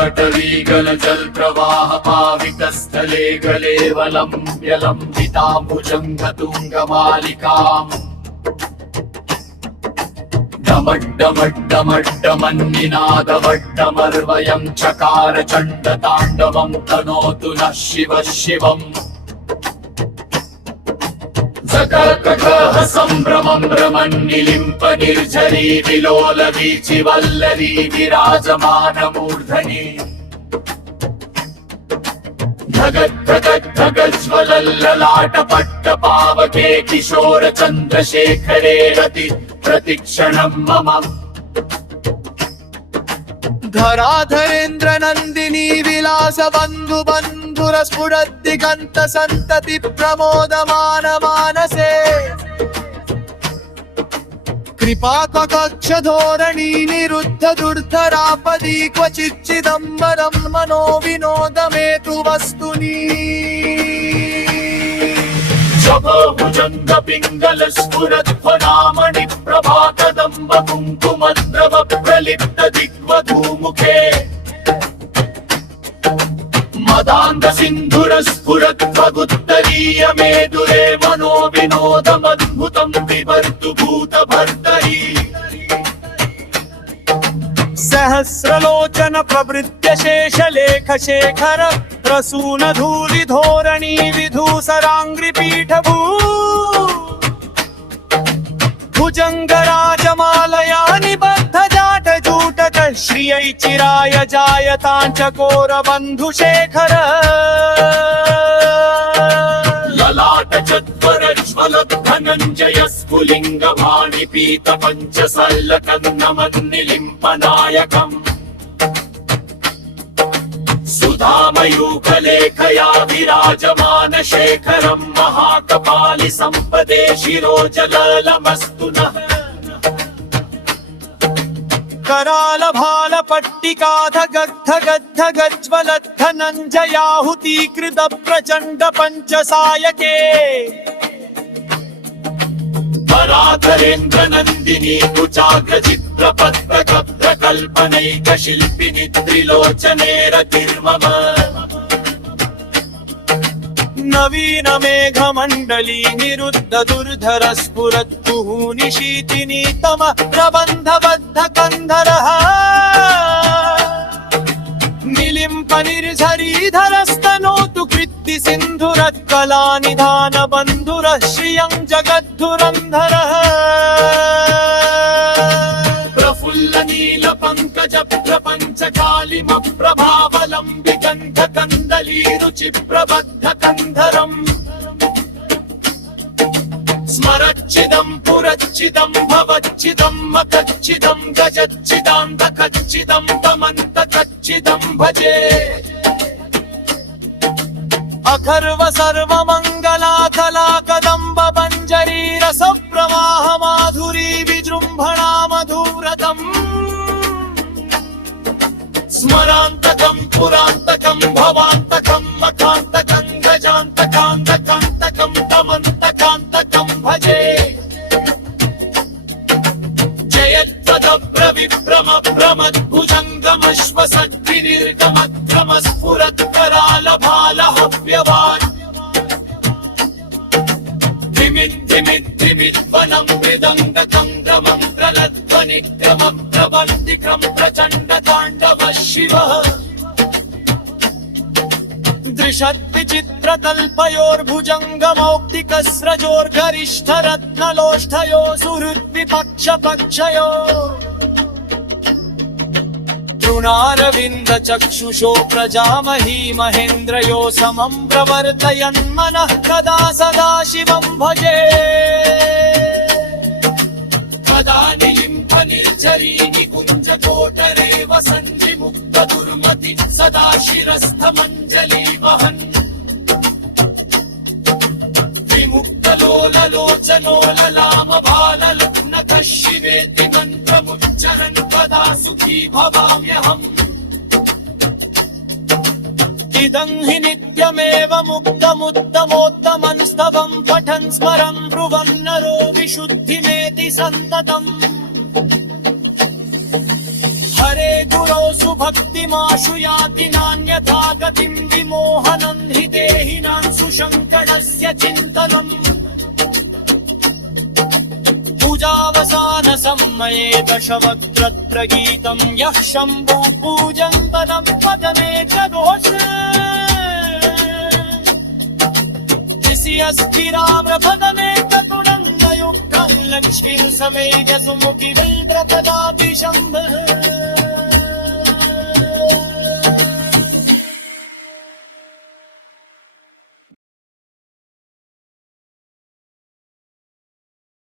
जटाटवीगल जल प्रवाह पावितस्थले गलेवलं व्यलम्बिताम्बुजङ्गतुङ्गमालिकाम् डमड्डमड्डमड्डमन्निनादवड्डमर्वयं चकार चण्डताण्डवं तनोतु नः शिवः शिवम् सकर्कटः सम्भ्रमं रमन्निलिम्प निर्झरी विलोल वीचिवल्लरी विराजमानमूर्धनि धगज्ज्वलल्ललाटपट्टपावके किशोर चन्द्रशेखरे रति प्रतिक्षणं मम धराधरेन्द्र नन्दिनी विलास बन्धु बन्धुरस्फुरद्दिगन्त सन्तति प्रमोदमान मानसे कृपाकक्ष धोरणी निरुद्ध दुर्धरापदी क्वचिच्चिदम्बरं मनो विनोदमेतु वस्तुनि भुजङ्गपिङ्गल स्फुरध्वनामणि प्रभाकदम्ब कुङ्कुमद्रव प्रलिप्त दिग्वधूमुखे मदान्ध सिन्धुर स्फुरत्वगुत्तरीय मेदुरे मनो विनोदमद्भुतं बिभर्तु भूतभर्तरी सहस्रलोचन प्रवृत्य शेषलेख शेखर प्रसून धूलि धोरणी विधूसराङ्घ्रिपीठभू भुजङ्गराजमालया निबद्ध जाट जूटक श्रियै चिराय जायताञ्चकोर बन्धुशेखर ललाट चत्वरज्वल धनञ्जय स्फुलिङ्ग भाणिपीत पञ्चसल्लकन्नमन्निलिम्पनायकम् सुधामयूखलेखया विराजमान शेखरं महाकपालि सम्पदे शिरोजललमस्तु नः कराल भाल पट्टिकाध गद्ध गद्ध गज्ज्वलद् धनञ्जयाहुतीकृत प्रचण्ड पञ्चसायके पराधरेन्द्र नन्दिनी कुचाग्र चित्रपत्रक प्रकल्पनैक शिल्पिनि त्रिलोचने रतिर्मम नवीन मेघमण्डली निरुद्ध दुर्धर स्फुरत्तुः निशीतिनी तम प्रबन्धबद्ध कन्धरः निलिम्प निर्झरीधरस्तनोतु कृत्ति सिन्धुरत्कलानिधान बन्धुरः श्रियं जगद्धुरन्धरः प्रफुल्ल नील पंकज प्रपंच कालिम प्रभावलंबि गंध कंदली रुचि प्रबद्ध कंधरम् स्मरच्चिदं पुरच्चिदं भवच्चिदं मकच्चिदं गजच्चिदान्तकच्चिदं तमन्तकच्चिदं भजे अखर्व सर्वमङ्गला कला कदम्ब बञ्जरी रस प्रवाह माधुरी विजृम्भणा मधुरतम् स्मरान्तकं पुरान्तकं भवान्तकं मखान्तकं गजान्तकान्तकान्तकं तमन्तकान्तकं भजे जयत्तदप्रविभ्रम भ्रमद्भुजङ्गमश्वसद्विनिर्गमक्रम स्फुरत्कराल भालहव्यवान् धिमिद्धिमिद्धिमिद्वनं मृदङ्गतङ्ग्रमन्त्रलध्वनिक्रमं प्रबन्धिक्रं प्रचण्डताण्डव शिवः दृशद्विचित्रतल्पयोर्भुजङ्गमौक्तिकस्रजोर्गरिष्ठरत्नलोष्ठयो सुहृद्विपक्षपक्षयो तृणारविन्द चक्षुषो प्रजामही महेन्द्रयो समं प्रवर्तयन्मनः कदा सदा शिवं भजे कदा निलिम्फ निर्झरी निकुञ्ज कोटरे वसन्ति मुक्त दुर्मति सदा शिरस्थमञ्जलि वहन् विमुक्तलोललोचनो ललाम भाललग्नकः शिवेति मन्त्रमुच्चरन् कदा सुखी भवाम्यहम् इदं हि नित्यमेव मुक्तमुत्तमोत्तमं स्तवं पठन् स्मरन् ब्रुवन् नरो विशुद्धिमेति सन्ततम् हरे गुरो सुभक्तिमाशु याति नान्यथा गतिं विमोहनं हि देहिनां सुशङ्करस्य चिन्तनम् पूजावसान समये दशवक्त्रप्रगीतं यः शम्भु पूजन्तनं पदमेकघोष स्थिराम्रपदमेकतुरङ्गयुक्तं लक्ष्मीं समेजसुमुखि वैद्रपदापि शम्भ